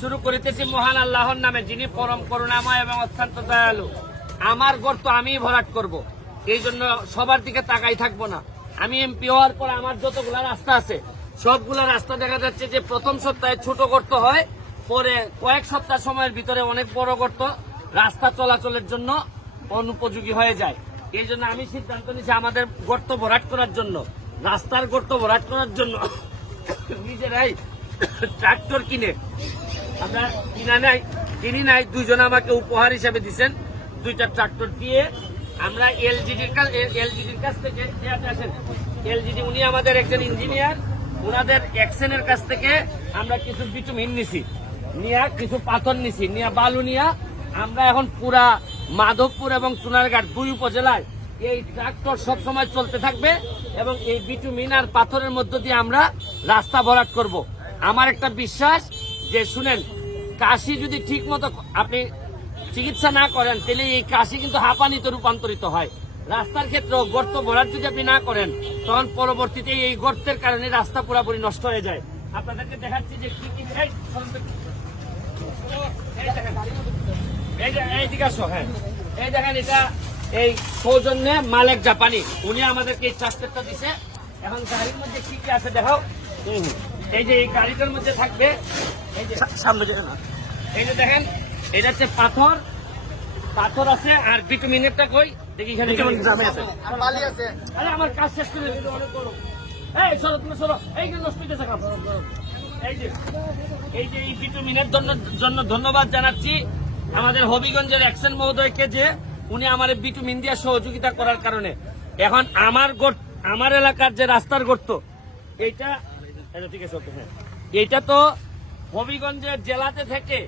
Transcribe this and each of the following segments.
শুরু করিতেছি মহান আল্লাহর নামে, যিনি পরম করুণাময় এবং অত্যন্ত দয়ালু। আমার গর্ত আমিই ভরাট করব, এই জন্য সবার দিকে তাকাই থাকবো না। আমি এমপি হওয়ার পর আমার যতগুলা রাস্তা আছে সবগুলা রাস্তা দেখা যাচ্ছে যে প্রথম সপ্তাহে ছোট গর্ত হয়, পরে কয়েক সপ্তাহ সময়ের ভিতরে অনেক বড় গর্ত রাস্তা চলাচলের জন্য অনুপযোগী হয়ে যায়। এই জন্য আমি সিদ্ধান্ত নিয়েছি আমাদের গর্ত ভরাট করার জন্য, রাস্তার গর্ত ভরাট করার জন্য নিজেরাই ট্রাক্টর কিনে, আমরা কিনি নাই, দুইজন আমাকে উপহার হিসেবে দিচ্ছেন, 2টা ট্রাক্টর দিয়ে আমরা এলজিডির কাছ থেকে, এলজিডি উনি আমাদের একজন ইঞ্জিনিয়ার, ওনাদের অ্যাকশনের কাছ থেকে আমরা কিছু বিটুমিন নিছি, নিয়ে কিছু পাথর নিছি, নিয়ে বালু নিয়ে আমরা এখন পুরা মাধবপুর এবং সোনারঘাট 2 উপজেলায় এই ট্রাক্টর সবসময় চলতে থাকবে এবং এই বিটুমিন আর পাথরের মধ্য দিয়ে আমরা রাস্তা ভরাট করব। আমার একটা বিশ্বাস যে শুনেন, কাশি যদি ঠিক মতো আপনি চিকিৎসা না করেন তাহলে এই কাশি কিন্তু হাঁপানিতে রূপান্তরিত হয়। রাস্তার ক্ষেত্রেও গর্ত ভরাট যদি আপনি না করেন তখন পরবর্তীতে এই গর্তের কারণে রাস্তা পুরোপুরি নষ্ট হয়ে যায়। আপনাদেরকে দেখাচ্ছি যে কি কি এই দিকে আসো। হ্যাঁ, এই দেখেন, এটা এই সৌজন্যে মালেক জাপানি, উনি আমাদেরকে এই ট্রাক্টরটা দিছে। এখন গাড়ির মধ্যে কি কি আছে দেখাও। এই যে এই গাড়িটার মধ্যে থাকবে, এই যে সামনে এই যে দেখেন, এটা হচ্ছে পাথর আছে আর বিটুমিনেরটা কই দেখি, এখানে গ্রামে আছে, আরে আমার কাজ শেষ করে দিতে অনেক বড়। এই সরো, তুমি সরো, এই যে নষ্ট হইতেছে কাজ। এই যে এই বিটুমিনের জন্য ধন্যবাদ জানাচ্ছি আমাদের হবিগঞ্জের অ্যাকশন মহোদয়কে, যে উনি আমার বিটুমিন দিয়ে সহযোগিতা করার কারণে এখন আমার এলাকার যে রাস্তার গর্ত এইটা ঠিক আছে। এইটা তো হবিগঞ্জের জেলাতে থেকে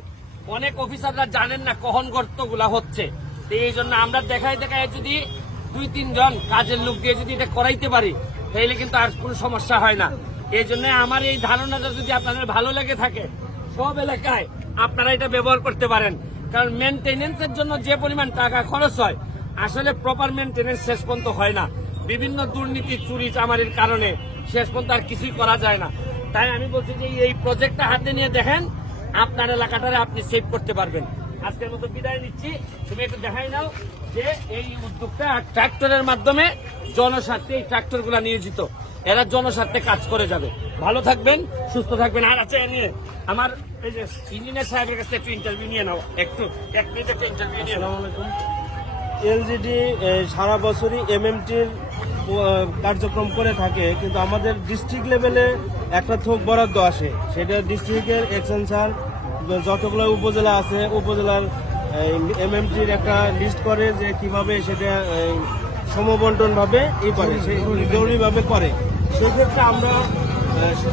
অনেক অফিসাররা জানেন না কখন গর্তগুলা হচ্ছে। এই জন্য আমরা দেখায় যদি 2-3 জন কাজের লোক দিয়ে যদি এটা করাইতে পারি তাহলে কিন্তু আর কোনো সমস্যা হয় না। এই জন্য আমার এই ধারণাটা যদি আপনাদের ভালো লেগে থাকে, সব এলাকায় আপনারা এটা ব্যবহার করতে পারেন। কারণ মেনটেনেন্সের জন্য যে পরিমাণ টাকা খরচ হয়, আসলে প্রপার মেনটেনেন্স শেষ পর্যন্ত হয় না। বিভিন্ন দুর্নীতি, চুরি চামারির কারণে শেষ পর্যন্ত আর কিছুই করা যায় না। তাই আমি বলছি যে এই প্রজেক্টটা হাতে নিয়ে দেখেন, আপনার এলাকাটারে আপনি সেভ করতে পারবেন। আজকের মতো বিদায় নিচ্ছি। তুমি একটু দেখাই নাও যে এই উদ্যোগটা ট্রাক্টরের মাধ্যমে জনস্বার্থে এই ট্রাক্টরগুলা নিয়োজিত, এরা জনস্বার্থে কাজ করে যাবে। ভালো থাকবেন, সুস্থ থাকবেন। আর আছে নিয়ে আমার এই যে ইঞ্জিনিয়ার সাহেবের কাছে একটু ইন্টারভিউ নিয়ে নাও, একটু 1 মিনিট একটা ইন্টারভিউ নিয়ে নাও। এলজিডি সারা বছরই এমএমটির কার্যক্রম করে থাকে, কিন্তু আমাদের ডিস্ট্রিক্ট লেভেলে একটা থোক বরাদ্দ আসে, সেটা ডিস্ট্রিক্টের এক্সটেনশন যতগুলো উপজেলা আছে উপজেলার এমএমটির একটা লিস্ট করে যে কিভাবে সেটা সমবন্টন ভাবে করে, জরুরিভাবে করে। সেক্ষেত্রে আমরা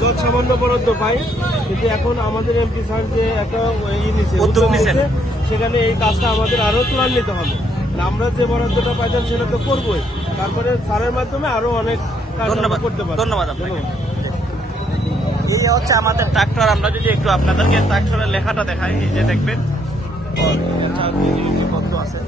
যত সামান্য বরাদ্দ পাই, কিন্তু এখন আমাদের এমপি স্যার যে একটা উদ্যোগ নিয়েছে, সেখানে এই কাজটা আমাদের আরো ত্বরান্বিত হবে। আমরা যে বরাদ্দটা পাইতাম সেটা তো করবোই, তারপরে স্যারের মাধ্যমে আরো অনেক কাজ করতে পারবো। ধন্যবাদ আপনাকে। এই হচ্ছে আমাদের ট্রাক্টর। আমরা যদি একটু আপনাদেরকে ট্রাক্টরের লেখাটা দেখাই, এই যে দেখবেন কত আছে।